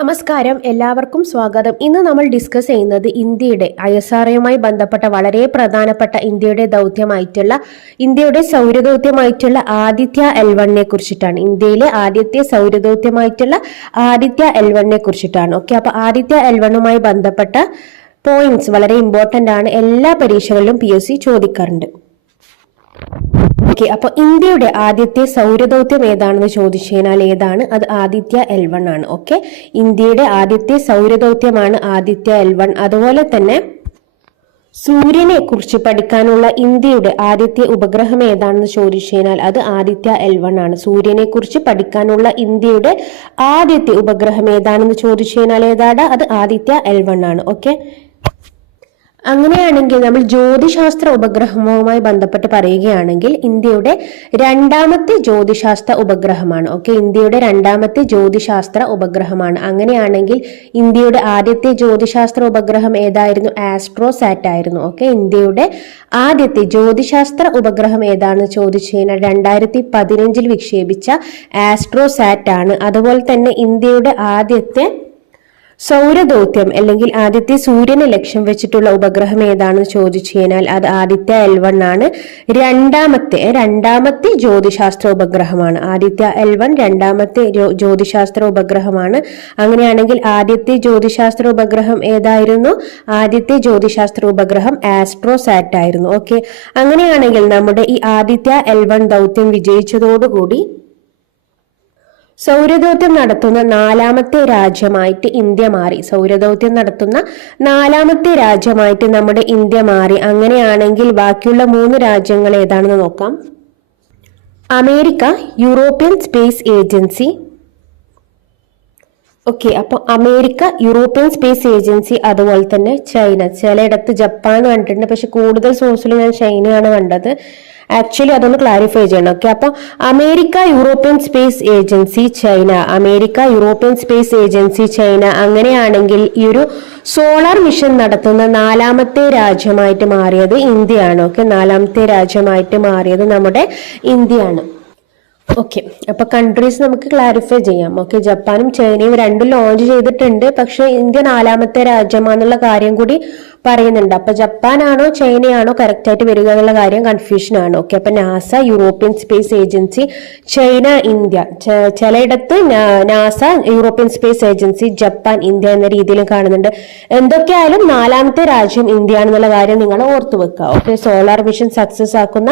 നമസ്കാരം, എല്ലാവർക്കും സ്വാഗതം. ഇന്ന് നമ്മൾ ഡിസ്കസ് ചെയ്യുന്നത് ഇന്ത്യയുടെ ISROയുമായി ബന്ധപ്പെട്ട വളരെ പ്രധാനപ്പെട്ട ഇന്ത്യയുടെ സൗരദൗത്യമായിട്ടുള്ള ആദിത്യ L1 കുറിച്ചിട്ടാണ്. ഇന്ത്യയിലെ ആദ്യത്തെ സൗരദൗത്യമായിട്ടുള്ള ആദിത്യ L1 കുറിച്ചിട്ടാണ്. ഓക്കെ, അപ്പൊ ആദിത്യ L1മായി ബന്ധപ്പെട്ട പോയിന്റ്സ് വളരെ ഇമ്പോർട്ടന്റ് ആണ്. എല്ലാ പരീക്ഷകളിലും PSC ചോദിക്കാറുണ്ട്. ഓക്കെ, അപ്പൊ ഇന്ത്യയുടെ ആദ്യത്തെ സൗരദൗത്യം ഏതാണെന്ന് ചോദിച്ചു കഴിഞ്ഞാൽ ഏതാണ്? അത് ആദിത്യ L1 ആണ്. ഓക്കെ, ഇന്ത്യയുടെ ആദ്യത്തെ സൗരദൗത്യമാണ് ആദിത്യ L1. അതുപോലെ തന്നെ സൂര്യനെ കുറിച്ച് പഠിക്കാനുള്ള ഇന്ത്യയുടെ ആദ്യത്തെ ഉപഗ്രഹം ഏതാണെന്ന് ചോദിച്ചു കഴിഞ്ഞാൽ അത് ആദിത്യ L1 ആണ്. സൂര്യനെ കുറിച്ച് പഠിക്കാനുള്ള ഇന്ത്യയുടെ ആദ്യത്തെ ഉപഗ്രഹം ഏതാണെന്ന് ചോദിച്ചു കഴിഞ്ഞാൽ ഏതാണ്? അത് ആദിത്യ L1 ആണ്. ഓക്കെ, അങ്ങനെയാണെങ്കിൽ നമ്മൾ ജ്യോതിശാസ്ത്ര ഉപഗ്രഹവുമായി ബന്ധപ്പെട്ട് പറയുകയാണെങ്കിൽ ഇന്ത്യയുടെ രണ്ടാമത്തെ ജ്യോതിശാസ്ത്ര ഉപഗ്രഹമാണ്. ഓക്കെ, ഇന്ത്യയുടെ രണ്ടാമത്തെ ജ്യോതിശാസ്ത്ര ഉപഗ്രഹമാണ്. അങ്ങനെയാണെങ്കിൽ ഇന്ത്യയുടെ ആദ്യത്തെ ജ്യോതിശാസ്ത്ര ഉപഗ്രഹം ഏതായിരുന്നു? ആസ്ട്രോസാറ്റ് ആയിരുന്നു. ഓക്കെ, ഇന്ത്യയുടെ ആദ്യത്തെ ജ്യോതിശാസ്ത്ര ഉപഗ്രഹം ഏതാണെന്ന് ചോദിച്ചു കഴിഞ്ഞാൽ 2015 വിക്ഷേപിച്ച ആസ്ട്രോസാറ്റ് ആണ്. അതുപോലെ തന്നെ ഇന്ത്യയുടെ ആദ്യത്തെ സൗരദൗത്യം അല്ലെങ്കിൽ ആദ്യത്തെ സൂര്യനെ ലക്ഷ്യം വെച്ചിട്ടുള്ള ഉപഗ്രഹം ഏതാണെന്ന് ചോദിച്ചു കഴിഞ്ഞാൽ അത് ആദിത്യ L1 ആണ്. രണ്ടാമത്തെ ജ്യോതിശാസ്ത്ര ഉപഗ്രഹമാണ് ആദിത്യ L1. രണ്ടാമത്തെ ജ്യോതിശാസ്ത്ര ഉപഗ്രഹമാണ്. അങ്ങനെയാണെങ്കിൽ ആദ്യത്തെ ജ്യോതിശാസ്ത്ര ഉപഗ്രഹം ഏതായിരുന്നു? ആദ്യത്തെ ജ്യോതിശാസ്ത്ര ഉപഗ്രഹം ആസ്ട്രോസാറ്റ് ആയിരുന്നു. ഓക്കെ, അങ്ങനെയാണെങ്കിൽ നമ്മുടെ ഈ ആദിത്യ L1 ദൗത്യം വിജയിച്ചതോടുകൂടി സൗരദൗത്യം നടത്തുന്ന നാലാമത്തെ രാജ്യമായിട്ട് ഇന്ത്യ മാറി. സൗരദൗത്യം നടത്തുന്ന നാലാമത്തെ രാജ്യമായിട്ട് നമ്മുടെ ഇന്ത്യ മാറി. അങ്ങനെയാണെങ്കിൽ ബാക്കിയുള്ള 3 രാജ്യങ്ങൾ ഏതാണെന്ന് നോക്കാം. America, European space agency. Okay, അപ്പൊ അമേരിക്ക, യൂറോപ്യൻ സ്പേസ് ഏജൻസി, അതുപോലെ തന്നെ ചൈന. ചിലയിടത്ത് ജപ്പാൻ കണ്ടിട്ടുണ്ട്, പക്ഷെ കൂടുതൽ സോഴ്സിൽ ഞാൻ ചൈനയാണ് കണ്ടത്. ആക്ച്വലി അതൊന്ന് ക്ലാരിഫൈ ചെയ്യണം. ഓക്കെ, അപ്പൊ America, European space agency, China. America, European space agency, China. അങ്ങനെയാണെങ്കിൽ ഈ ഒരു സോളാർ മിഷൻ നടത്തുന്ന നാലാമത്തെ രാജ്യമായിട്ട് മാറിയത് ഇന്ത്യയാണ്. ഓക്കെ, നാലാമത്തെ രാജ്യമായിട്ട് മാറിയത് നമ്മുടെ ഇന്ത്യയാണ്. ഓക്കെ, അപ്പൊ കൺട്രീസ് നമുക്ക് ക്ലാരിഫൈ ചെയ്യാം. ഓക്കെ, ജപ്പാനും ചൈനയും രണ്ടും ലോഞ്ച് ചെയ്തിട്ടുണ്ട്, പക്ഷെ ഇന്ത്യ നാലാമത്തെ രാജ്യമാണെന്നുള്ള കാര്യം കൂടി പറയുന്നുണ്ട്. അപ്പൊ ജപ്പാനാണോ ചൈനയാണോ കറക്റ്റ് ആയിട്ട് വരിക എന്നുള്ള കാര്യം കൺഫ്യൂഷൻ ആണ്. ഓക്കെ, അപ്പൊ NASA, European space agency, China, India. ചിലയിടത്ത് NASA, European space agency, Japan, India എന്ന രീതിയിലും കാണുന്നുണ്ട്. എന്തൊക്കെയായാലും നാലാമത്തെ രാജ്യം ഇന്ത്യ ആണെന്നുള്ള കാര്യം നിങ്ങൾ ഓർത്തു വെക്കുക. ഓക്കെ, സോളാർ മിഷൻ സക്സസ് ആക്കുന്ന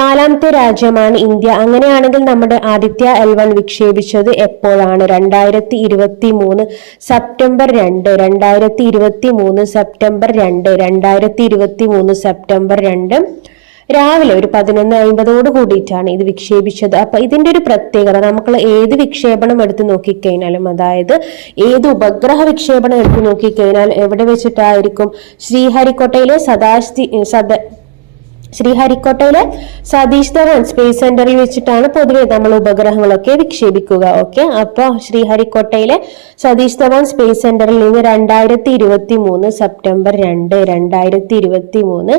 നാലാമത്തെ രാജ്യമാണ് ഇന്ത്യ. അങ്ങനെയാണെങ്കിൽ നമ്മുടെ ആദിത്യ L1 വിക്ഷേപിച്ചത് എപ്പോഴാണ്? 2023 സെപ്റ്റംബർ 2. 2023 സെപ്റ്റംബർ 2. 2023 സെപ്റ്റംബർ 2 രാവിലെ ഒരു 11:50 കൂടിയിട്ടാണ് ഇത് വിക്ഷേപിച്ചത്. അപ്പൊ ഇതിന്റെ ഒരു പ്രത്യേകത, നമുക്ക് ഏത് വിക്ഷേപണം എടുത്ത് നോക്കിക്കഴിഞ്ഞാലും, അതായത് ഏത് ഉപഗ്രഹ വിക്ഷേപണം എടുത്ത് നോക്കിക്കഴിഞ്ഞാൽ എവിടെ വെച്ചിട്ടായിരിക്കും? ശ്രീഹരിക്കോട്ടയിലെ സതീഷ് ധവാൻ സ്പേസ് സെന്ററിൽ വെച്ചിട്ടാണ് പൊതുവെ നമ്മൾ ഉപഗ്രഹങ്ങളൊക്കെ വിക്ഷേപിക്കുക. ഓക്കെ, അപ്പൊ ശ്രീഹരിക്കോട്ടയിലെ സതീഷ് ധവാൻ സ്പേസ് സെന്ററിൽ നിന്ന് 2023 സെപ്റ്റംബർ 2 2023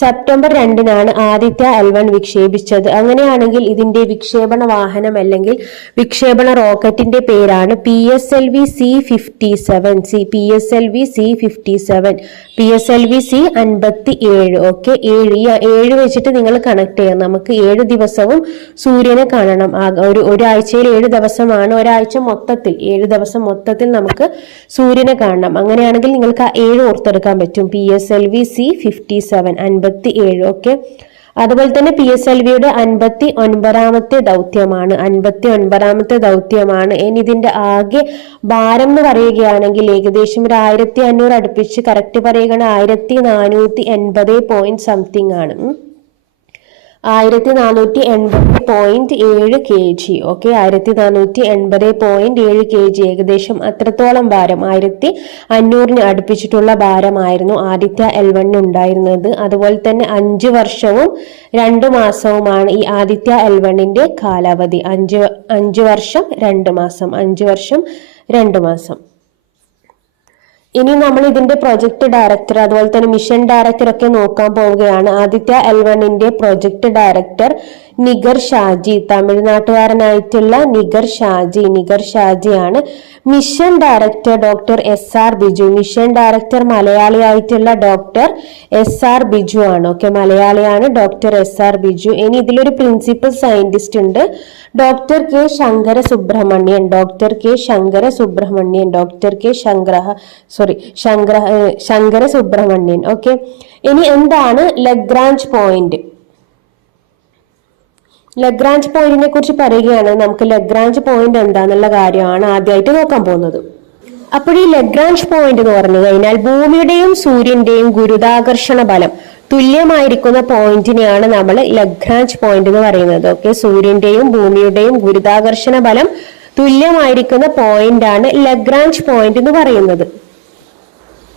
സെപ്റ്റംബർ 2 ആദിത്യ L1 വിക്ഷേപിച്ചത്. അങ്ങനെയാണെങ്കിൽ ഇതിന്റെ വിക്ഷേപണ വാഹനം അല്ലെങ്കിൽ വിക്ഷേപണ റോക്കറ്റിന്റെ പേരാണ് PSLV C57. PSLV C57, PSLV C57. Okay, 7 വെച്ചിട്ട് നിങ്ങൾ കണക്ട് ചെയ്യാം. നമുക്ക് 7 ദിവസവും സൂര്യനെ കാണണം. ഒരാഴ്ചയിൽ 7 ദിവസമാണ്. ഒരാഴ്ച മൊത്തത്തിൽ 7 ദിവസം മൊത്തത്തിൽ നമുക്ക് സൂര്യനെ കാണണം. അങ്ങനെയാണെങ്കിൽ നിങ്ങൾക്ക് 7 ഓർത്തെടുക്കാൻ പറ്റും. PSLV C57 57. ഓക്കെ, അതുപോലെ തന്നെ PSLVയുടെ 59ാമത്തെ ദൗത്യമാണ്. 59ാമത്തെ ദൗത്യമാണ്. ഇനി ഇതിന്റെ ആകെ ഭാരം എന്ന് പറയുകയാണെങ്കിൽ ഏകദേശം ഒരു 1500 അടുപ്പിച്ച്, കറക്റ്റ് പറയുകയാണെങ്കിൽ 1480 പോയിന്റ് സംതിങ് ആണ്. 1480.7 kg. ഓക്കെ, 1480.7 kg, ഏകദേശം അത്രത്തോളം ഭാരം, 1500 അടുപ്പിച്ചിട്ടുള്ള ഭാരമായിരുന്നു ആദിത്യ L1 ഉണ്ടായിരുന്നത്. അതുപോലെ തന്നെ 5 വർഷവും 2 മാസവുമാണ് ഈ ആദിത്യ L1ന്റെ കാലാവധി. 5 വർഷം 2 മാസം, 5 വർഷം 2 മാസം. ഇനി നമ്മൾ ഇതിന്റെ പ്രൊജക്ട് ഡയറക്ടർ അതുപോലെ തന്നെ മിഷൻ ഡയറക്ടർ ഒക്കെ നോക്കാൻ പോവുകയാണ്. ആദിത്യ L1ന്റെ പ്രൊജക്ട് ഡയറക്ടർ നിഗർ ഷാജി, തമിഴ്നാട്ടുകാരനായിട്ടുള്ള നിഗർ ഷാജിയാണ്. Mission director doctor SR Biju, mission director മലയാളിയായിട്ടുള്ള ഡോക്ടർ SR ബിജു ആണ്. ഓക്കെ, മലയാളിയാണ് ഡോക്ടർ SR ബിജു. ഇനി ഇതിലൊരു പ്രിൻസിപ്പൽ സയന്റിസ്റ്റ് ഉണ്ട്, doctor K Shankara Subramanian, Shankara Subramanian. Okay, ഇനി എന്താണ് ലഗ്രാഞ്ച് പോയിന്റ്? ലഗ്രാഞ്ച് പോയിന്റിനെ കുറിച്ച് പറയുകയാണ്. നമുക്ക് ലഗ്രാഞ്ച് പോയിന്റ് എന്താന്നുള്ള കാര്യമാണ് ആദ്യമായിട്ട് നോക്കാൻ പോകുന്നത്. അപ്പോൾ ഈ ലഗ്രാഞ്ച് പോയിന്റ് എന്ന് പറഞ്ഞു കഴിഞ്ഞാൽ ഭൂമിയുടെയും സൂര്യന്റെയും ഗുരുത്വാകർഷണ ബലം തുല്യമായിരിക്കുന്ന പോയിന്റിനെയാണ് നമ്മൾ ലഗ്രാഞ്ച് പോയിന്റ് എന്ന് പറയുന്നത്. ഓക്കെ, സൂര്യന്റെയും ഭൂമിയുടെയും ഗുരുത്വാകർഷണ ബലം തുല്യമായിരിക്കുന്ന പോയിന്റ് ആണ് ലഗ്രാഞ്ച് പോയിന്റ് എന്ന് പറയുന്നത്.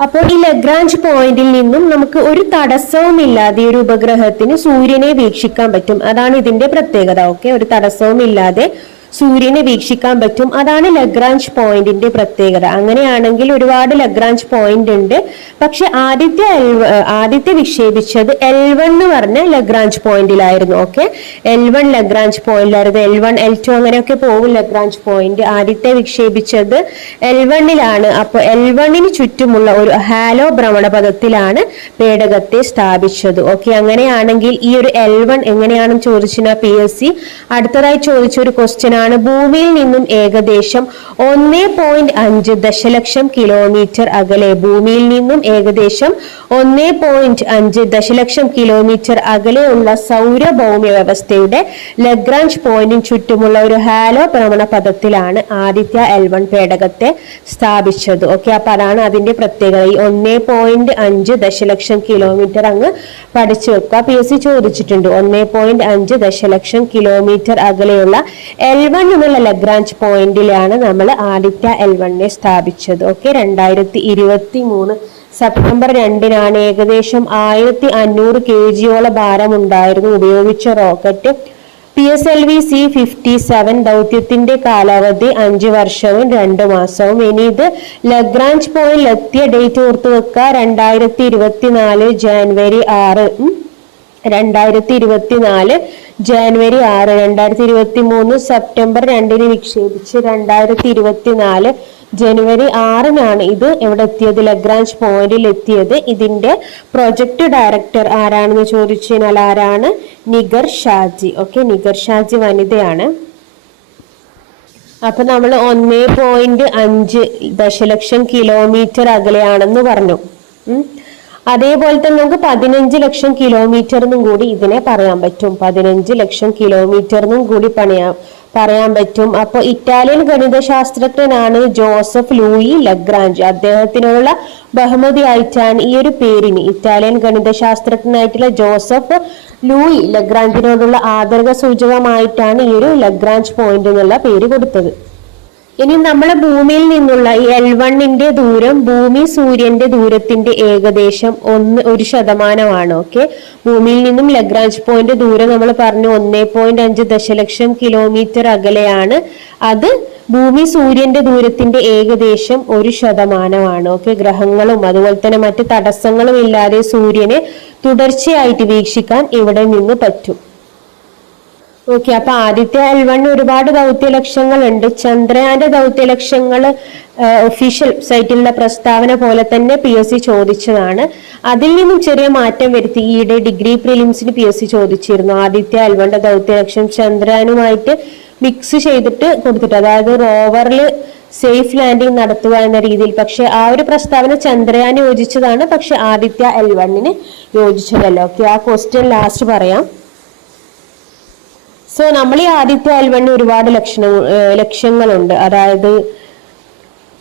അപ്പോൾ ഈ ലഗ്രാഞ്ച് പോയിന്റിൽ നിന്നും നമുക്ക് ഒരു തടസ്സവും ഇല്ലാതെ ഒരു ഉപഗ്രഹത്തിന് സൂര്യനെ വീക്ഷിക്കാൻ പറ്റും. അതാണ് ഇതിന്റെ പ്രത്യേകത. ഓക്കെ, ഒരു തടസ്സവും ഇല്ലാതെ സൂര്യനെ വീക്ഷിക്കാൻ പറ്റും. അതാണ് ലഗ്രാഞ്ച് പോയിന്റിന്റെ പ്രത്യേകത. അങ്ങനെയാണെങ്കിൽ ഒരുപാട് ലഗ്രാഞ്ച് പോയിന്റ് ഉണ്ട്. പക്ഷെ ആദ്യത്തെ വിക്ഷേപിച്ചത് L1 എന്ന് പറഞ്ഞ ലഗ്രാഞ്ച് പോയിന്റിലായിരുന്നു. ഓക്കെ, L1 ലഗ്രാഞ്ച് പോയിന്റിലായിരുന്നു. L1 L2 അങ്ങനെയൊക്കെ പോകും ലഗ്രാഞ്ച് പോയിന്റ്. ആദ്യത്തെ വിക്ഷേപിച്ചത് L1ലാണ്. അപ്പോൾ L1ന് ചുറ്റുമുള്ള ഒരു ഹാലോ ഭ്രമണപഥത്തിലാണ് പേടകത്തെ സ്ഥാപിച്ചത്. ഓക്കെ, അങ്ങനെയാണെങ്കിൽ ഈ ഒരു L1 എങ്ങനെയാണെന്ന് ചോദിച്ചാൽ PSC അടുത്തതായി ചോദിച്ച ഒരു ക്വസ്റ്റ്യൻ ആണ്. ഭൂമിയിൽ നിന്നും ഏകദേശം 1.5 ദശലക്ഷം കിലോമീറ്റർ അകലെ, ഭൂമിയിൽ നിന്നും ഏകദേശം 1.5 ദശലക്ഷം കിലോമീറ്റർ അകലെയുള്ള സൗരഭൗമ്യ വ്യവസ്ഥയുടെ ലഗ്രാഞ്ച് പോയിന്റിന് ചുറ്റുമുള്ള ഒരു ഹാലോ ഭ്രമണപഥത്തിലാണ് ആദിത്യ L1 പേടകത്തെ സ്ഥാപിച്ചത്. ഓക്കെ, അപ്പൊ അതാണ് അതിന്റെ പ്രത്യേകത. ഈ 1.5 ദശലക്ഷം കിലോമീറ്റർ അങ്ങ് പഠിച്ചു വെക്കുക. PSC ചോദിച്ചിട്ടുണ്ട്. 1.5 ദശലക്ഷം കിലോമീറ്റർ അകലെയുള്ള L1 എന്നുള്ള ലഗ്രാഞ്ച് പോയിന്റിലാണ് നമ്മൾ ആദിത്യ L1നെ സ്ഥാപിച്ചത്. ഓക്കെ, 2023 സെപ്റ്റംബർ 2-നാണ്. ഏകദേശം 1500 kg ഭാരം ഉണ്ടായിരുന്നു ഉപയോഗിച്ച റോക്കറ്റ് PSLV C-57 ദൗത്യത്തിന്റെ കാലാവധി 5 വർഷവും 2 മാസവും. ഇനി ഇത് ലഗ്രാഞ്ച് പോയിന്റിൽ എത്തിയ ഡേറ്റ് ഓർത്തു വെക്കുക, 2024 ജനുവരി 6. 2024 ജനുവരി 6. 2023 സെപ്റ്റംബർ 2-ന് വിക്ഷേപിച്ച് 2024 ജനുവരി 6-നാണ് ഇത് എവിടെ എത്തിയത്? ലഗ്രാഞ്ച് പോയിന്റിൽ എത്തിയത്. ഇതിന്റെ പ്രൊജക്ട് ഡയറക്ടർ ആരാണെന്ന് ചോദിച്ചു കഴിഞ്ഞാൽ ആരാണ്? നിഗർ ഷാജി. ഓക്കെ, നിഗർ ഷാജി വനിതയാണ്. അപ്പൊ നമ്മൾ 1.5 ദശലക്ഷം കിലോമീറ്റർ അകലെയാണെന്ന് പറഞ്ഞു. അതേപോലെ തന്നെ നമുക്ക് 15 ലക്ഷം കിലോമീറ്റർ എന്നും കൂടി ഇതിനെ പറയാൻ പറ്റും. 15 ലക്ഷം കിലോമീറ്റർ എന്നും കൂടി പറയാൻ പറ്റും. അപ്പൊ ഇറ്റാലിയൻ ഗണിതശാസ്ത്രജ്ഞനാണ് ജോസഫ് ലൂയി ലഗ്രാഞ്ച്. അദ്ദേഹത്തിനുള്ള ബഹുമതിയായിട്ടാണ് ഈ ഒരു പേരിന്, ഇറ്റാലിയൻ ഗണിതശാസ്ത്രജ്ഞനായിട്ടുള്ള ജോസഫ് ലൂയി ലഗ്രാഞ്ചിനോടുള്ള ആദരക സൂചകമായിട്ടാണ് ഈ ഒരു ലഗ്രാഞ്ച് പോയിന്റ് എന്നുള്ള പേര് കൊടുത്തത്. ഇനി നമ്മളെ ഭൂമിയിൽ നിന്നുള്ള ഈ L1ന്റെ ദൂരം ഭൂമി സൂര്യന്റെ ദൂരത്തിന്റെ ഏകദേശം 1%. ഓക്കെ, ഭൂമിയിൽ നിന്നും ലഗ്രാഞ്ച് പോയിന്റ് ദൂരം നമ്മൾ പറഞ്ഞു 1.5 ദശലക്ഷം കിലോമീറ്റർ അകലെയാണ്. അത് ഭൂമി സൂര്യന്റെ ദൂരത്തിന്റെ ഏകദേശം 1%. ഓക്കെ, ഗ്രഹങ്ങളും അതുപോലെ തന്നെ മറ്റ് തടസ്സങ്ങളും ഇല്ലാതെ സൂര്യനെ തുടർച്ചയായിട്ട് വീക്ഷിക്കാൻ ഇവിടെ നിന്ന് പറ്റും. ഓക്കെ, അപ്പൊ ആദിത്യ L1 ഒരുപാട് ദൗത്യ ലക്ഷ്യങ്ങളുണ്ട്. ചന്ദ്രയാന്റെ ദൗത്യ ലക്ഷ്യങ്ങൾ ഒഫീഷ്യൽ സൈറ്റിലുള്ള പ്രസ്താവന പോലെ തന്നെ PSC ചോദിച്ചതാണ്. അതിൽ നിന്നും ചെറിയ മാറ്റം വരുത്തി ഈയിടെ ഡിഗ്രി പ്രിലിംസിന് PSC ചോദിച്ചിരുന്നു. ആദിത്യ L1ന്റെ ദൗത്യ ലക്ഷ്യം ചന്ദ്രയാനുമായിട്ട് മിക്സ് ചെയ്തിട്ട് കൊടുത്തിട്ട്, അതായത് റോവറിൽ സേഫ് ലാൻഡിംഗ് നടത്തുക എന്ന രീതിയിൽ. പക്ഷെ ആ ഒരു പ്രസ്താവന ചന്ദ്രയാൻ യോജിച്ചതാണ്, പക്ഷെ ആദിത്യ L1ന് യോജിച്ചതല്ല. ഓക്കെ, ആ ക്വസ്റ്റ്യൻ ലാസ്റ്റ് പറയാം. സോ നമ്മൾ ഈ ആദിത്യ L1 ഒരുപാട് ലക്ഷ്യങ്ങളുണ്ട്. അതായത്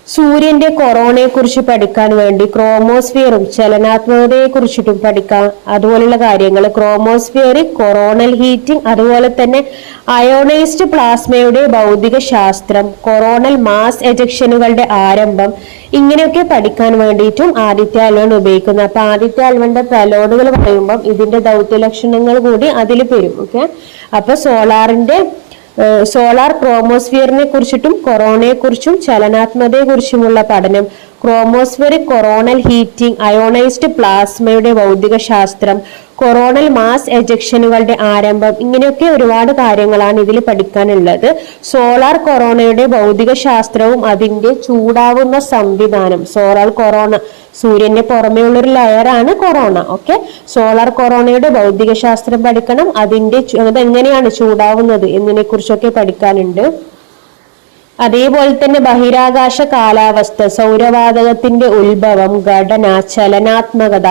സൂര്യന്റെ കൊറോണയെ കുറിച്ച് പഠിക്കാൻ വേണ്ടി ക്രോമോസ്ഫിയറും ചലനാത്മകതയെ കുറിച്ചിട്ടും പഠിക്കാം. അതുപോലുള്ള കാര്യങ്ങൾ, ക്രോമോസ്ഫിയർ, കൊറോണൽ ഹീറ്റിംഗ്, അതുപോലെ തന്നെ അയോണൈസ്ഡ് പ്ലാസ്മയുടെ ഭൗതിക ശാസ്ത്രം, കൊറോണൽ മാസ് എജക്ഷനുകളുടെ ആരംഭം, ഇങ്ങനെയൊക്കെ പഠിക്കാൻ വേണ്ടിയിട്ടും ആദിത്യ L1 ഉപയോഗിക്കുന്നത്. അപ്പൊ ആദിത്യ L1ന്റെ പ്രലോഡുകൾ പറയുമ്പം ഇതിന്റെ ദൗത്യ ലക്ഷണങ്ങൾ കൂടി അതിൽ വരും. ഓക്കെ, അപ്പൊ സോളാർ ക്രോമോസ്ഫിയറിനെ കുറിച്ചിട്ടും കൊറോണയെ കുറിച്ചും ചലനാത്മകതയെ കുറിച്ചുമുള്ള പഠനം, ക്രോമോസ്ഫിയറിക് കൊറോണൽ ഹീറ്റിംഗ്, അയോണൈസ്ഡ് പ്ലാസ്മയുടെ ഭൗതിക ശാസ്ത്രം, കൊറോണൽ മാസ് എജക്ഷനുകളുടെ ആരംഭം, ഇങ്ങനെയൊക്കെ ഒരുപാട് കാര്യങ്ങളാണ് ഇതിൽ പഠിക്കാനുള്ളത്. സോളാർ കൊറോണയുടെ ഭൗതിക ശാസ്ത്രവും അതിന്റെ ചൂടാവുന്ന സംവിധാനം. സോളാർ കൊറോണ, സൂര്യന്റെ പുറമേ ഉള്ളൊരു ലെയറാണ് കൊറോണ. ഓക്കെ, സോളാർ കൊറോണയുടെ ഭൗതിക ശാസ്ത്രം പഠിക്കണം, അതെങ്ങനെയാണ് ചൂടാവുന്നത് എന്നതിനെ കുറിച്ചൊക്കെ പഠിക്കാനുണ്ട്. അതേപോലെ തന്നെ ബഹിരാകാശ കാലാവസ്ഥ, സൗരവാതകത്തിന്റെ ഉത്ഭവം, ഘടന, ചലനാത്മകത,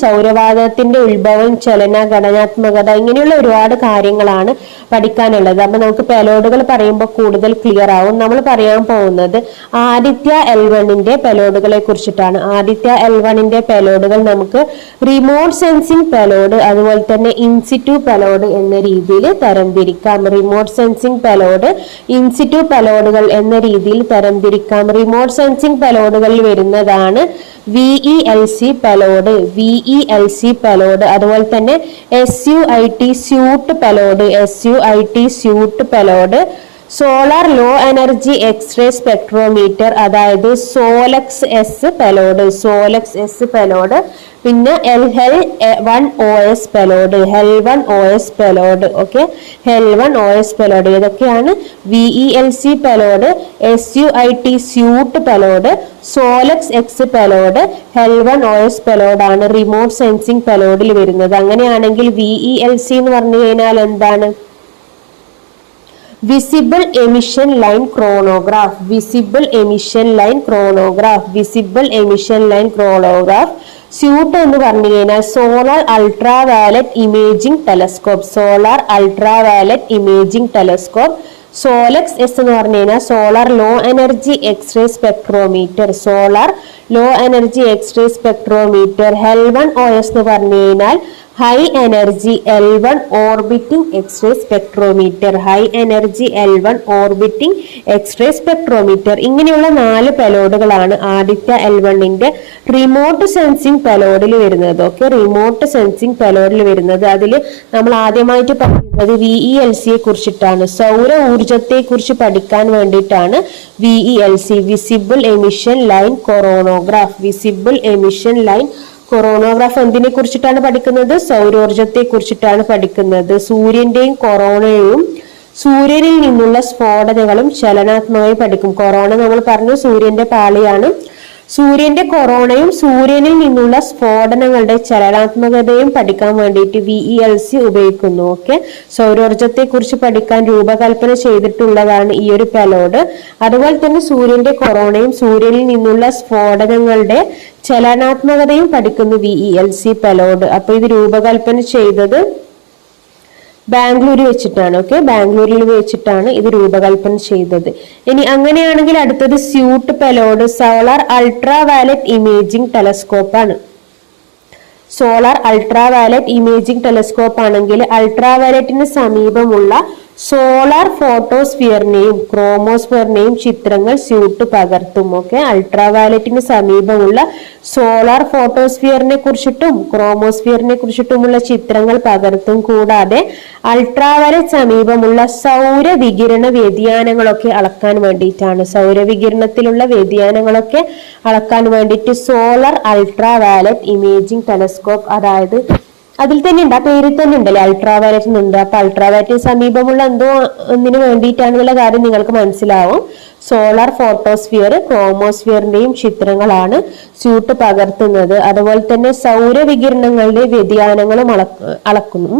സൗരവാതകത്തിന്റെ ഉത്ഭവം, ചലന, ഘടനാത്മകത, ഇങ്ങനെയുള്ള ഒരുപാട് കാര്യങ്ങളാണ് പഠിക്കാനുള്ളത്. അപ്പൊ നമുക്ക് പെലോഡുകൾ പറയുമ്പോൾ കൂടുതൽ ക്ലിയർ ആവും. നമ്മൾ പറയാൻ പോകുന്നത് ആദിത്യ L1ന്റെ പെലോഡുകളെ കുറിച്ചിട്ടാണ്. ആദിത്യ L1ന്റെ പെലോഡുകൾ നമുക്ക് റിമോട്ട് സെൻസിങ് പെലോഡ്, അതുപോലെ തന്നെ ഇൻസിറ്റു പെലോഡ് എന്ന രീതിയിൽ തരംതിരിക്കാം. റിമോട്ട് സെൻസിങ് പെലോഡ്, ഇൻസിറ്റു പെലോഡുകൾ എന്ന രീതിയിൽ തരംതിരിക്കാം. റിമോട്ട് സെൻസിങ് പെലോഡുകളിൽ വരുന്നതാണ് VELC പെലോഡ്, VELC പെലോഡ്, അതുപോലെ തന്നെ SUIT SUIT payload, SUIT SUIT payload, solar low energy X-ray spectrometer, അതായത് സോലക്സ് എസ് പെലോഡ്, സോലക്സ് എസ് പെലോഡ്, പിന്നെ HEL1OS പെലോഡ്, HEL1OS പെലോഡ്. Okay, HEL1OS payload ഇതൊക്കെയാണ് VELC payload, SUIT SUIT payload, SoLEXS payload, HEL1OS പെലോഡാണ് remote sensing പെലോഡിൽ വരുന്നത്. അങ്ങനെയാണെങ്കിൽ VELC എന്ന് പറഞ്ഞു കഴിഞ്ഞാൽ എന്താണ്? Visible emission line coronagraph, visible emission line coronagraph, visible emission line coronagraph. SUIT എന്ന് പറഞ്ഞു കഴിഞ്ഞാൽ solar ultra violet imaging telescope, solar ultra violet imaging telescope. SoLEXS എന്ന് പറഞ്ഞു കഴിഞ്ഞാൽ solar low energy X-ray spectrometer, solar low energy X-ray spectrometer. HEL1OS എന്ന് പറഞ്ഞു കഴിഞ്ഞാൽ high energy L1 orbiting x-ray spectrometer, high energy L1 orbiting x-ray spectrometer. ഇങ്ങനെയുള്ള 4 പെലോഡുകളാണ് ആദിത്യ L1ന്റെ remote sensing പെലോഡിൽ വരുന്നത്. ഓക്കെ, റിമോട്ട് സെൻസിങ് പെലോഡിൽ വരുന്നത്. അതിൽ നമ്മൾ ആദ്യമായിട്ട് പറയുന്നത് VELC യെ കുറിച്ചിട്ടാണ്. സൗര ഊർജത്തെ കുറിച്ച് പഠിക്കാൻ വേണ്ടിയിട്ടാണ് VELC, visible emission line coronagraph, visible emission line coronagraph. എന്തിനെ കുറിച്ചിട്ടാണ് പഠിക്കുന്നത്? സൗരോർജത്തെ കുറിച്ചിട്ടാണ് പഠിക്കുന്നത്. സൂര്യന്റെയും കൊറോണയും സൂര്യനിൽ നിന്നുള്ള സ്ഫോടനങ്ങളും ചലനാത്മകമായി പഠിക്കും. കൊറോണ നമ്മൾ പറഞ്ഞു സൂര്യന്റെ പാളിയാണ്. സൂര്യന്റെ കൊറോണയും സൂര്യനിൽ നിന്നുള്ള സ്ഫോടനങ്ങളുടെ ചലനാത്മകതയും പഠിക്കാൻ വേണ്ടിയിട്ട് VELC ഉപയോഗിക്കുന്നു. ഓക്കെ, സൗരോർജത്തെ കുറിച്ച് പഠിക്കാൻ രൂപകൽപ്പന ചെയ്തിട്ടുള്ളതാണ് ഈ ഒരു പെലോഡ്. അതുപോലെ തന്നെ സൂര്യന്റെ കൊറോണയും സൂര്യനിൽ നിന്നുള്ള സ്ഫോടനങ്ങളുടെ ചലനാത്മകതയും പഠിക്കുന്നു VELC പെലോഡ്. അപ്പൊ ഇത് രൂപകൽപ്പന ചെയ്തത് ബാംഗ്ലൂരിൽ വെച്ചിട്ടാണ്. ഓക്കെ, ബാംഗ്ലൂരിൽ വെച്ചിട്ടാണ് ഇത് രൂപകൽപ്പന ചെയ്തത്. ഇനി അങ്ങനെയാണെങ്കിൽ അടുത്തത് SUIT payload, solar ultra violet imaging telescope ആണ്. Solar ultra violet imaging telescope ആണെങ്കിൽ അൾട്രാ വയലറ്റിന് സമീപമുള്ള സോളാർ ഫോട്ടോസ്ഫിയറിനെയും ക്രോമോസ്ഫിയറിനെയും ചിത്രങ്ങൾ സ്യൂട്ട് പകർത്തും. ഓക്കെ, അൾട്രാ വയലറ്റിന് സമീപമുള്ള സോളാർ ഫോട്ടോസ്ഫിയറിനെ കുറിച്ചിട്ടും ക്രോമോസ്ഫിയറിനെ കുറിച്ചിട്ടുമുള്ള ചിത്രങ്ങൾ പകർത്തും. കൂടാതെ അൾട്രാ വയലറ്റ് സമീപമുള്ള സൗരവികിരണ വ്യതിയാനങ്ങളൊക്കെ അളക്കാൻ വേണ്ടിയിട്ടാണ്, സൗരവികിരണത്തിലുള്ള വ്യതിയാനങ്ങളൊക്കെ അളക്കാൻ വേണ്ടിയിട്ട് solar ultra violet imaging telescope, അതായത് അതിൽ തന്നെ ഉണ്ട്, ആ പേരിൽ തന്നെ ഉണ്ടല്ലേ അൾട്രാ വയലറ്റ് എന്നുണ്ട്. അപ്പൊ അൾട്രാ വയലറ്റിന് സമീപമുള്ള എന്തോ ഒന്നിനു വേണ്ടിയിട്ടാണെന്നുള്ള കാര്യം നിങ്ങൾക്ക് മനസ്സിലാവും. സോളാർ ഫോട്ടോസ്ഫിയർ ക്രോമോസ്ഫിയറിന്റെയും ചിത്രങ്ങളാണ് സ്യൂട്ട് പകർത്തുന്നത്. അതുപോലെ തന്നെ സൗരവികിരണങ്ങളുടെ വ്യതിയാനങ്ങളും അളക്കുന്നു.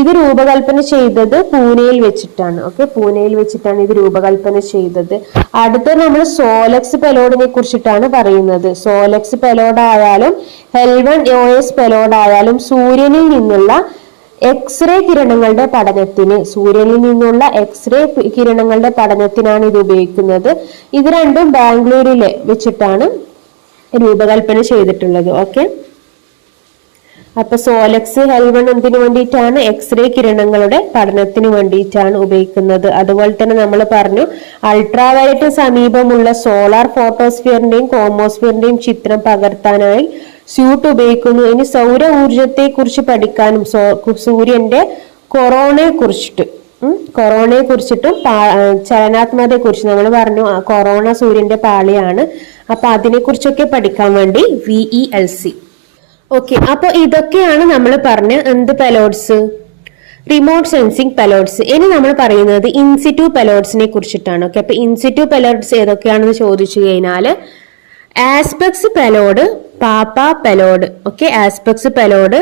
ഇത് രൂപകൽപ്പന ചെയ്തത് പൂനെയിൽ വെച്ചിട്ടാണ്. ഓക്കെ, പൂനെയിൽ വെച്ചിട്ടാണ് ഇത് രൂപകൽപ്പന ചെയ്തത്. അടുത്ത നമ്മൾ സോലക്സ് പെലോഡിനെ കുറിച്ചിട്ടാണ് പറയുന്നത്. സോലക്സ് പെലോഡ് ആയാലും HEL1OS പെലോഡ് ആയാലും സൂര്യനിൽ നിന്നുള്ള എക്സ്റേ കിരണങ്ങളുടെ പഠനത്തിന്, സൂര്യനിൽ നിന്നുള്ള എക്സ്റേ കിരണങ്ങളുടെ പഠനത്തിനാണ് ഇത് ഉപയോഗിക്കുന്നത്. ഇത് രണ്ടും ബാംഗ്ലൂരിൽ വെച്ചിട്ടാണ് രൂപകൽപ്പന ചെയ്തിട്ടുള്ളത്. ഓക്കെ, അപ്പൊ സോലക്സ് HEL1 എന്തിനു വേണ്ടിയിട്ടാണ്? എക്സ്റേ കിരണങ്ങളുടെ പഠനത്തിന് വേണ്ടിയിട്ടാണ് ഉപയോഗിക്കുന്നത്. അതുപോലെ തന്നെ നമ്മൾ പറഞ്ഞു അൾട്രാ വയലറ്റിന് സമീപമുള്ള സോളാർ ഫോട്ടോസ്ഫിയറിന്റെയും ക്രോമോസ്ഫിയറിന്റെയും ചിത്രം പകർത്താനായി സ്യൂട്ട് ഉപയോഗിക്കുന്നു. ഇനി സൗര ഊർജത്തെ കുറിച്ച് പഠിക്കാനും സൂര്യന്റെ കൊറോണയെ കുറിച്ചിട്ടും ചലനാത്മകതയെ കുറിച്ച് നമ്മൾ പറഞ്ഞു കൊറോണ സൂര്യന്റെ പാളിയാണ്. അപ്പൊ അതിനെ കുറിച്ചൊക്കെ പഠിക്കാൻ വേണ്ടി VELC. ഓക്കെ, അപ്പൊ ഇതൊക്കെയാണ് നമ്മൾ പറഞ്ഞ എന്ത് പെലോഡ്സ്, റിമോട്ട് സെൻസിങ് പെലോഡ്സ്. ഇനി നമ്മൾ പറയുന്നത് ഇൻസിറ്റു പെലോഡ്സിനെ കുറിച്ചിട്ടാണ്. ഓക്കെ, അപ്പൊ ഇൻസിറ്റു പെലോഡ്സ് ഏതൊക്കെയാണെന്ന് ചോദിച്ചു കഴിഞ്ഞാൽ ആസ്പെക്സ് പെലോഡ്, പാപ്പ പെലോഡ്. ഓക്കെ, ആസ്പെക്സ് പെലോഡ്,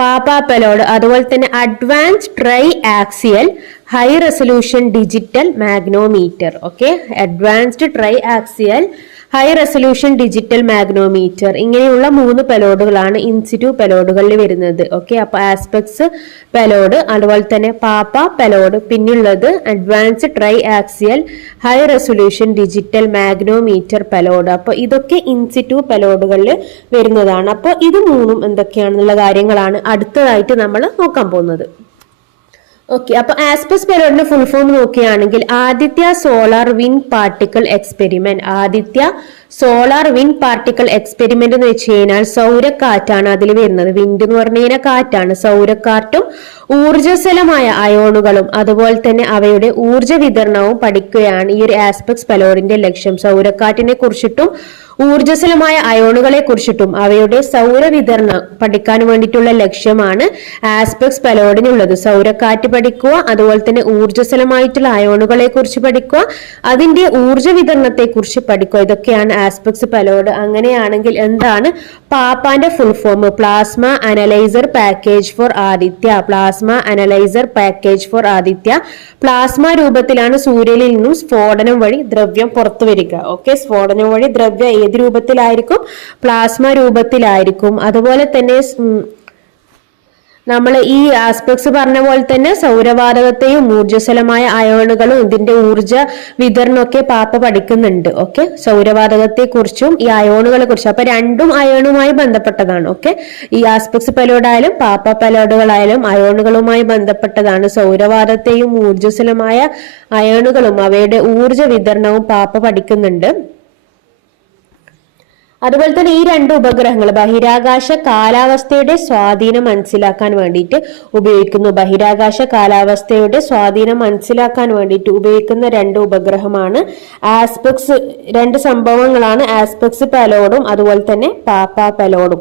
പാപ്പ പെലോഡ്, അതുപോലെ തന്നെ advanced tri axial high resolution digital magnetometer. Okay, advanced tri axial high resolution digital magnetometer, ഇങ്ങനെയുള്ള 3 പെലോഡുകളാണ് ഇൻസിറ്റു പെലോഡുകളിൽ വരുന്നത്. ഓക്കെ, അപ്പൊ ആസ്പെക്സ് പെലോഡ്, അതുപോലെ തന്നെ പാപ്പ പെലോഡ്, പിന്നുള്ളത് advanced tri axial high resolution digital magnetometer payload. അപ്പൊ ഇതൊക്കെ ഇൻസിറ്റു പെലോഡുകളിൽ വരുന്നതാണ്. അപ്പൊ ഇത് 3ഉം എന്തൊക്കെയാണെന്നുള്ള കാര്യങ്ങളാണ് അടുത്തതായിട്ട് നമ്മൾ നോക്കാൻ പോകുന്നത്. ഓക്കെ, അപ്പൊ ആസ്പെക്സ് പെലോഡിന്റെ ഫുൾ ഫോം നോക്കുകയാണെങ്കിൽ Aditya solar wind particle experiment. Aditya solar wind particle experiment എന്ന് വെച്ച് കഴിഞ്ഞാൽ സൗരക്കാറ്റാണ് അതിൽ വരുന്നത്. വിൻഡ് എന്ന് പറഞ്ഞു കഴിഞ്ഞാൽ കാറ്റാണ്. സൗരക്കാറ്റും ഊർജ്ജസ്വലമായ അയോണുകളും അതുപോലെ തന്നെ അവയുടെ ഊർജ്ജ വിതരണവും പഠിക്കുകയാണ് ഈ ഒരു ആസ്പെക്സ് പെലോഡിന്റെ ലക്ഷ്യം. സൗരക്കാറ്റിനെ കുറിച്ചിട്ടും ഊർജ്ജസ്വലമായ അയോണുകളെ കുറിച്ചിട്ടും അവയുടെ സൗരവിതരണം പഠിക്കാൻ വേണ്ടിയിട്ടുള്ള ലക്ഷ്യമാണ് ആസ്പെക്സ് പെലോഡിനുള്ളത്. സൗരക്കാറ്റ് പഠിക്കുക, അതുപോലെ തന്നെ ഊർജ്ജസ്വലമായിട്ടുള്ള അയോണുകളെ കുറിച്ച് പഠിക്കുക, അതിന്റെ ഊർജ്ജ വിതരണത്തെ കുറിച്ച് പഠിക്കുക. ഇതൊക്കെയാണ് ആസ്പെക്സ് പെലോഡ്. അങ്ങനെയാണെങ്കിൽ എന്താണ് പാപ്പാന്റെ full form? Plasma analyser package for Aditya. Plasma analyser package for Aditya. Plasma രൂപത്തിലാണ് സൂര്യനിൽ നിന്നും സ്ഫോടനം വഴി ദ്രവ്യം പുറത്തു വരിക. ഓക്കെ, സ്ഫോടനം വഴി ദ്രവ്യം ഏത് രൂപത്തിലായിരിക്കും? പ്ലാസ്മ രൂപത്തിലായിരിക്കും. അതുപോലെ തന്നെ നമ്മൾ ഈ ആസ്പെക്ട്സ് പറഞ്ഞ പോലെ തന്നെ സൗരവാതകത്തെയും ഊർജ്ജസ്വലമായ അയോണുകളും ഇതിന്റെ ഊർജ്ജ വിതരണമൊക്കെ പാപ്പ പഠിക്കുന്നുണ്ട്. ഓക്കെ, സൗരവാതകത്തെ കുറിച്ചും ഈ അയോണുകളെ കുറിച്ചും. അപ്പൊ രണ്ടും അയോണുമായി ബന്ധപ്പെട്ടതാണ്. ഓക്കെ, ഈ ആസ്പെക്ട്സ് പെലോഡായാലും പാപ്പ പെലോഡുകളായാലും അയോണുകളുമായി ബന്ധപ്പെട്ടതാണ്. സൗരവാതത്തെയും ഊർജ്ജസ്വലമായ അയോണുകളും അവയുടെ ഊർജ്ജ വിതരണവും പാപ്പ പഠിക്കുന്നുണ്ട്. അതുപോലെ തന്നെ ഈ 2 ഉപഗ്രഹങ്ങൾ ബഹിരാകാശ കാലാവസ്ഥയുടെ സ്വാധീനം മനസ്സിലാക്കാൻ വേണ്ടിയിട്ട് ഉപയോഗിക്കുന്നു. ബഹിരാകാശ കാലാവസ്ഥയുടെ സ്വാധീനം മനസ്സിലാക്കാൻ വേണ്ടിയിട്ട് ഉപയോഗിക്കുന്ന 2 ഉപഗ്രഹമാണ് ആസ്പെക്സ്. 2 സംഭവങ്ങളാണ് ആസ്പെക്സ് പെലോഡും അതുപോലെ തന്നെ പാപ്പ പെലോഡും.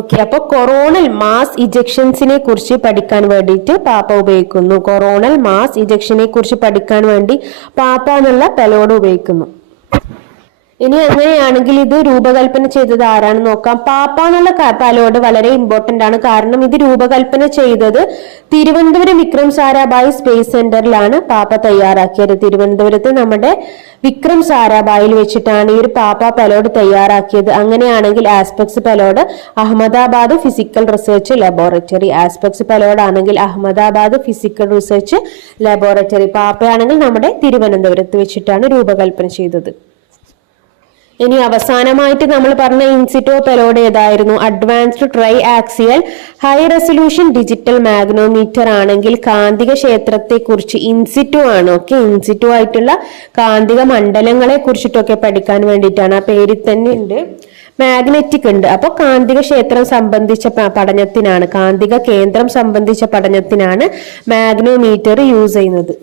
ഓക്കെ, അപ്പൊ കൊറോണൽ മാസ് ഇജക്ഷൻസിനെ കുറിച്ച് പഠിക്കാൻ വേണ്ടിയിട്ട് പാപ്പ ഉപയോഗിക്കുന്നു. കൊറോണൽ മാസ് ഇജക്ഷനെ കുറിച്ച് പഠിക്കാൻ വേണ്ടി പാപ്പ എന്നുള്ള പെലോഡ് ഉപയോഗിക്കുന്നു. ഇനി അങ്ങനെയാണെങ്കിൽ ഇത് രൂപകൽപ്പന ചെയ്തത് ആരാണ് നോക്കാം. പാപ്പ എന്നുള്ള പെലോഡ് വളരെ ഇമ്പോർട്ടന്റ് ആണ്. കാരണം ഇത് രൂപകൽപ്പന ചെയ്തത് തിരുവനന്തപുരം വിക്രം സാരാഭായ് സ്പേസ് സെന്ററിലാണ് പാപ്പ തയ്യാറാക്കിയത്. തിരുവനന്തപുരത്ത് നമ്മുടെ വിക്രം സാരാഭായിൽ വെച്ചിട്ടാണ് ഈ ഒരു പാപ്പ പെലോഡ് തയ്യാറാക്കിയത്. അങ്ങനെയാണെങ്കിൽ ASPEX പെലോഡ് Ahmedabad physical research laboratory. ASPEX പെലോഡ് ആണെങ്കിൽ അഹമ്മദാബാദ് ഫിസിക്കൽ റിസർച്ച് ലബോറട്ടറി. പാപ്പയാണെങ്കിൽ നമ്മുടെ തിരുവനന്തപുരത്ത് വെച്ചിട്ടാണ് രൂപകൽപ്പന ചെയ്തത്. ഇനി അവസാനമായിട്ട് നമ്മൾ പറഞ്ഞ ഇൻസിറ്റോ പെലോഡ് ഏതായിരുന്നു? Advanced tri axial high resolution digital magnetometer ആണെങ്കിൽ കാന്തിക ക്ഷേത്രത്തെ കുറിച്ച് ഇൻസിറ്റോ ആണ്. ഓക്കെ, ഇൻസിറ്റോ ആയിട്ടുള്ള കാന്തിക മണ്ഡലങ്ങളെ കുറിച്ചിട്ടൊക്കെ പഠിക്കാൻ വേണ്ടിയിട്ടാണ്. ആ പേരിൽ തന്നെ ഉണ്ട്, മാഗ്നറ്റിക് ഉണ്ട്. അപ്പൊ കാന്തിക ക്ഷേത്രം സംബന്ധിച്ച പഠനത്തിനാണ്, കാന്തിക കേന്ദ്രം സംബന്ധിച്ച പഠനത്തിനാണ് മാഗ്നോമീറ്റർ യൂസ് ചെയ്യുന്നത്.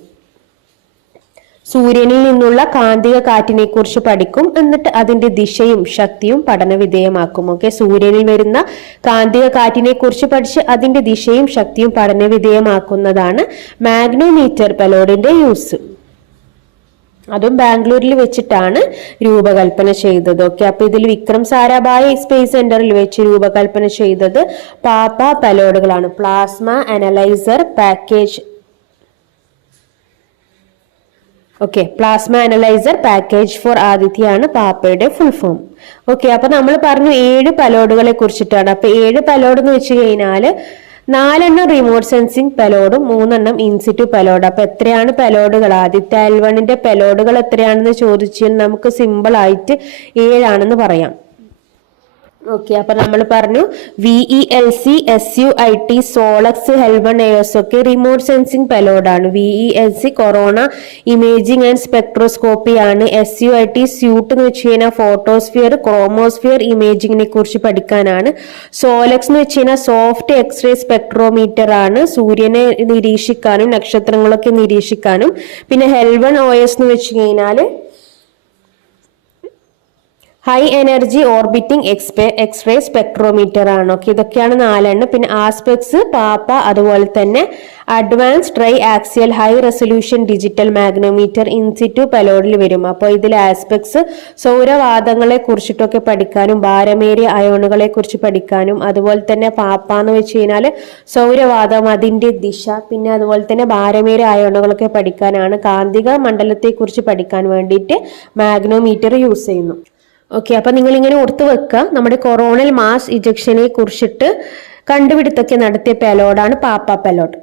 സൂര്യനിൽ നിന്നുള്ള കാന്തിക കാറ്റിനെ കുറിച്ച് പഠിക്കും, എന്നിട്ട് അതിന്റെ ദിശയും ശക്തിയും പഠന വിധേയമാക്കും. ഓക്കെ, സൂര്യനിൽ വരുന്ന കാന്തിക കാറ്റിനെ കുറിച്ച് പഠിച്ച് അതിന്റെ ദിശയും ശക്തിയും പഠന വിധേയമാക്കുന്നതാണ് മാഗ്നോമീറ്റർ പെലോഡിന്റെ യൂസ്. അതും ബാംഗ്ലൂരിൽ വെച്ചിട്ടാണ് രൂപകൽപ്പന ചെയ്തത്. ഓക്കെ, അപ്പൊ ഇതിൽ വിക്രം സാരാഭായ് സ്പേസ് സെന്ററിൽ വെച്ച് രൂപകൽപ്പന ചെയ്തത് പാപ്പ പെലോഡുകളാണ്. Plasma analyser package. Okay, plasma analyser package for Aditya ആണ് പാപ്പയുടെ ഫുൾ ഫോം. ഓക്കെ, അപ്പൊ നമ്മൾ പറഞ്ഞു 7 പെലോഡുകളെ കുറിച്ചിട്ടാണ്. അപ്പൊ 7 പെലോഡ് എന്ന് വെച്ച് കഴിഞ്ഞാല് 4 റിമോട്ട് സെൻസിങ് പെലോഡും 3 ഇൻസിറ്റു പെലോഡ്. അപ്പൊ എത്രയാണ് പെലോഡുകൾ? ആദിത്യ L1ന്റെ പെലോഡുകൾ എത്രയാണെന്ന് ചോദിച്ചാൽ നമുക്ക് സിമ്പിൾ ആയിട്ട് 7 പറയാം. ഓക്കെ, അപ്പൊ നമ്മൾ പറഞ്ഞു VELC, SUIT, SoLEXS, L1 AOS ഒക്കെ റിമോട്ട് സെൻസിങ് പെലോഡാണ്. VELC corona imaging and spectroscopy ആണ്. SUIT സ്യൂട്ട് എന്ന് വെച്ച് കഴിഞ്ഞാൽ ഫോട്ടോസ്ഫിയർ, ക്രോമോസ്ഫിയർ ഇമേജിങ്ങിനെ കുറിച്ച് പഠിക്കാനാണ്. സോലക്സ് എന്ന് വെച്ച് കഴിഞ്ഞാൽ സോഫ്റ്റ് എക്സ്റേ സ്പെക്ട്രോമീറ്റർ ആണ്, സൂര്യനെ നിരീക്ഷിക്കാനും നക്ഷത്രങ്ങളൊക്കെ നിരീക്ഷിക്കാനും. പിന്നെ L1 OS എന്ന് വെച്ച് കഴിഞ്ഞാൽ high energy orbiting x-ray spectrometer ആണ്. ഓക്കെ, ഇതൊക്കെയാണ് 4 പിന്നെ ആസ്പെക്സ്, പാപ്പ, അതുപോലെ തന്നെ advance tri axial high resolution digital magnetometer in situ പെലോഡിൽ വരും. അപ്പോൾ ഇതിൽ ആസ്പെക്ട്സ് സൗരവാദങ്ങളെ കുറിച്ചിട്ടൊക്കെ പഠിക്കാനും ഭാരമേറിയ അയോണുകളെ കുറിച്ച് പഠിക്കാനും, അതുപോലെ തന്നെ പാപ്പ എന്ന് വെച്ച് കഴിഞ്ഞാൽ സൗരവാദം, അതിന്റെ ദിശ, പിന്നെ അതുപോലെ തന്നെ ഭാരമേറിയ അയോണുകളൊക്കെ പഠിക്കാനാണ്. കാന്തിക മണ്ഡലത്തെ കുറിച്ച് പഠിക്കാൻ വേണ്ടിയിട്ട് മാഗ്നോമീറ്റർ യൂസ് ചെയ്യുന്നു. ഓക്കെ, അപ്പൊ നിങ്ങൾ ഇങ്ങനെ ഓർത്ത് വെക്കുക, നമ്മുടെ കൊറോണൽ മാസ് ഇജക്ഷനെ കുറിച്ചിട്ട് കണ്ടുപിടുത്തൊക്കെ നടത്തിയ പെലോഡാണ് പാപ്പ പെലോഡ്.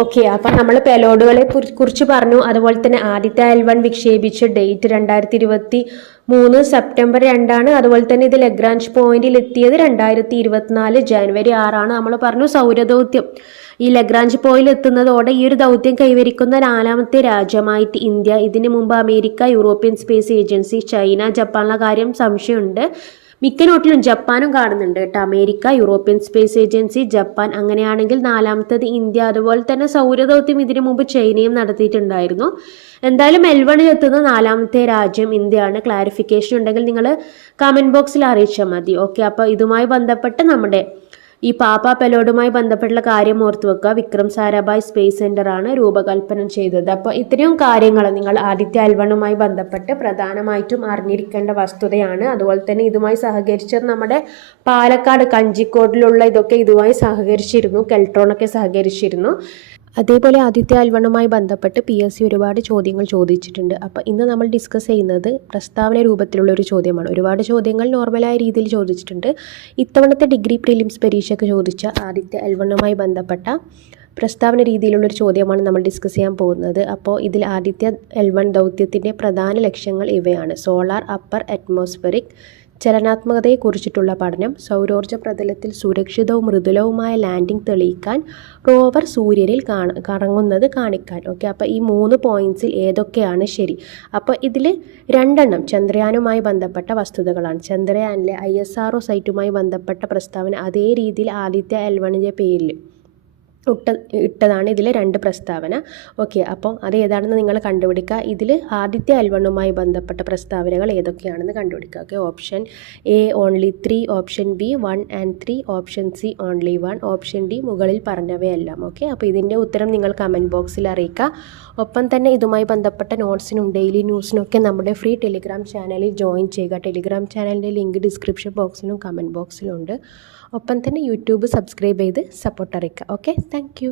ഓക്കെ, അപ്പൊ നമ്മൾ പെലോഡുകളെ കുറിച്ച് പറഞ്ഞു. അതുപോലെ തന്നെ ആദ്യത്തെ L1 വിക്ഷേപിച്ച ഡേറ്റ് 2023 സെപ്റ്റംബർ 2. അതുപോലെ തന്നെ ഇത് ലഗ്രാഞ്ച് പോയിന്റിൽ എത്തിയത് 2024 ജനുവരി 6. നമ്മൾ പറഞ്ഞു സൗരദൗത്യം ഈ ലഗ്രാഞ്ച് പോയിന്റ് എത്തുന്നതോടെ ഈ ഒരു ദൗത്യം കൈവരിക്കുന്ന 4ാമത്തെ രാജ്യമായിട്ട് ഇന്ത്യ. ഇതിനു മുമ്പ് America, European space agency, China, ജപ്പാനുള്ള കാര്യം സംശയമുണ്ട്. മിക്ക നോട്ടിലും ജപ്പാനും കാണുന്നുണ്ട് കേട്ടോ. America, European space agency, Japan. അങ്ങനെയാണെങ്കിൽ 4ാമത്തത് ഇന്ത്യ. അതുപോലെ തന്നെ സൗരദൗത്യം ഇതിനു മുമ്പ് ചൈനയും നടത്തിയിട്ടുണ്ടായിരുന്നു. എന്തായാലും L1 എത്തുന്ന 4ാമത്തെ രാജ്യം ഇന്ത്യയാണ്. ക്ലാരിഫിക്കേഷൻ ഉണ്ടെങ്കിൽ നിങ്ങൾ കമന്റ് ബോക്സിൽ അറിയിച്ചാൽ മതി. ഓക്കെ, അപ്പോൾ ഇതുമായി ബന്ധപ്പെട്ട് നമ്മുടെ ഈ പാപ്പ പെലോഡുമായി ബന്ധപ്പെട്ടുള്ള കാര്യം ഓർത്തു വെക്കുക. വിക്രം സാരാഭായ് സ്പേസ് സെന്റർ ആണ് രൂപകൽപ്പന ചെയ്തത്. അപ്പോൾ ഇത്രയും കാര്യങ്ങൾ നിങ്ങൾ ആദിത്യ L1മായി ബന്ധപ്പെട്ട് പ്രധാനമായിട്ടും അറിഞ്ഞിരിക്കേണ്ട വസ്തുതയാണ്. അതുപോലെ തന്നെ ഇതുമായി സഹകരിച്ചത് നമ്മുടെ പാലക്കാട് കഞ്ചിക്കോടിലുള്ള ഇതൊക്കെ ഇതുമായി സഹകരിച്ചിരുന്നു. കെൽട്രോണൊക്കെ സഹകരിച്ചിരുന്നു. അതേപോലെ ആദിത്യ L1മായി ബന്ധപ്പെട്ട് PSC ഒരുപാട് ചോദ്യങ്ങൾ ചോദിച്ചിട്ടുണ്ട്. അപ്പോൾ ഇന്ന് നമ്മൾ ഡിസ്കസ് ചെയ്യുന്നത് പ്രസ്താവന രൂപത്തിലുള്ള ഒരു ചോദ്യമാണ്. ഒരുപാട് ചോദ്യങ്ങൾ നോർമലായ രീതിയിൽ ചോദിച്ചിട്ടുണ്ട്. ഇത്തവണത്തെ ഡിഗ്രി പ്രിലിംസ് പരീക്ഷയ്ക്ക് ചോദിച്ച ആദിത്യ L1മായി ബന്ധപ്പെട്ട പ്രസ്താവന രീതിയിലുള്ളൊരു ചോദ്യമാണ് നമ്മൾ ഡിസ്കസ് ചെയ്യാൻ പോകുന്നത്. അപ്പോൾ ഇതിൽ ആദിത്യ L1 ദൗത്യത്തിൻ്റെ പ്രധാന ലക്ഷ്യങ്ങൾ ഇവയാണ്: സോളാർ അപ്പർ അറ്റ്മോസ്ഫെറിക് ചലനാത്മകതയെക്കുറിച്ചിട്ടുള്ള പഠനം, സൗരോർജ്ജ പ്രതലത്തിൽ സുരക്ഷിതവും മൃദുലവുമായ ലാൻഡിംഗ് തെളിയിക്കാൻ, റോവർ സൂര്യനിൽ കറങ്ങുന്നത് കാണിക്കാൻ. ഓക്കെ, അപ്പോൾ ഈ 3 പോയിന്റ്സിൽ ഏതൊക്കെയാണ് ശരി? അപ്പോൾ ഇതിൽ 2 ചന്ദ്രയാനുമായി ബന്ധപ്പെട്ട വസ്തുതകളാണ്. ചന്ദ്രയാനിലെ ISRO സൈറ്റുമായി ബന്ധപ്പെട്ട പ്രസ്താവന അതേ രീതിയിൽ ആദിത്യ L1ൻ്റെ പേരിൽ ഇട്ടതാണ് ഇതിലെ 2 പ്രസ്താവന. ഓക്കെ, അപ്പോൾ അത് ഏതാണെന്ന് നിങ്ങൾ കണ്ടുപിടിക്കുക. ഇതിൽ ആദിത്യ L1മായി ബന്ധപ്പെട്ട പ്രസ്താവനകൾ ഏതൊക്കെയാണെന്ന് കണ്ടുപിടിക്കുക. Okay, option A only 3, option B 1 and 3, option C only 1, option D മുകളിൽ പറഞ്ഞവയെല്ലാം. ഓക്കെ, അപ്പോൾ ഇതിൻ്റെ ഉത്തരം നിങ്ങൾ കമൻറ്റ് ബോക്സിൽ അറിയിക്കുക. ഒപ്പം തന്നെ ഇതുമായി ബന്ധപ്പെട്ട നോട്ട്സിനും ഡെയിലി ന്യൂസിനൊക്കെ നമ്മുടെ ഫ്രീ ടെലിഗ്രാം ചാനലിൽ ജോയിൻ ചെയ്യുക. ടെലിഗ്രാം ചാനലിൻ്റെ ലിങ്ക് ഡിസ്ക്രിപ്ഷൻ ബോക്സിലും കമൻറ്റ് ബോക്സിലും ഉണ്ട്. ഒപ്പം തന്നെ യൂട്യൂബ് സബ്സ്ക്രൈബ് ചെയ്ത് സപ്പോർട്ട് അറിയിക്കുക. Okay, thank you.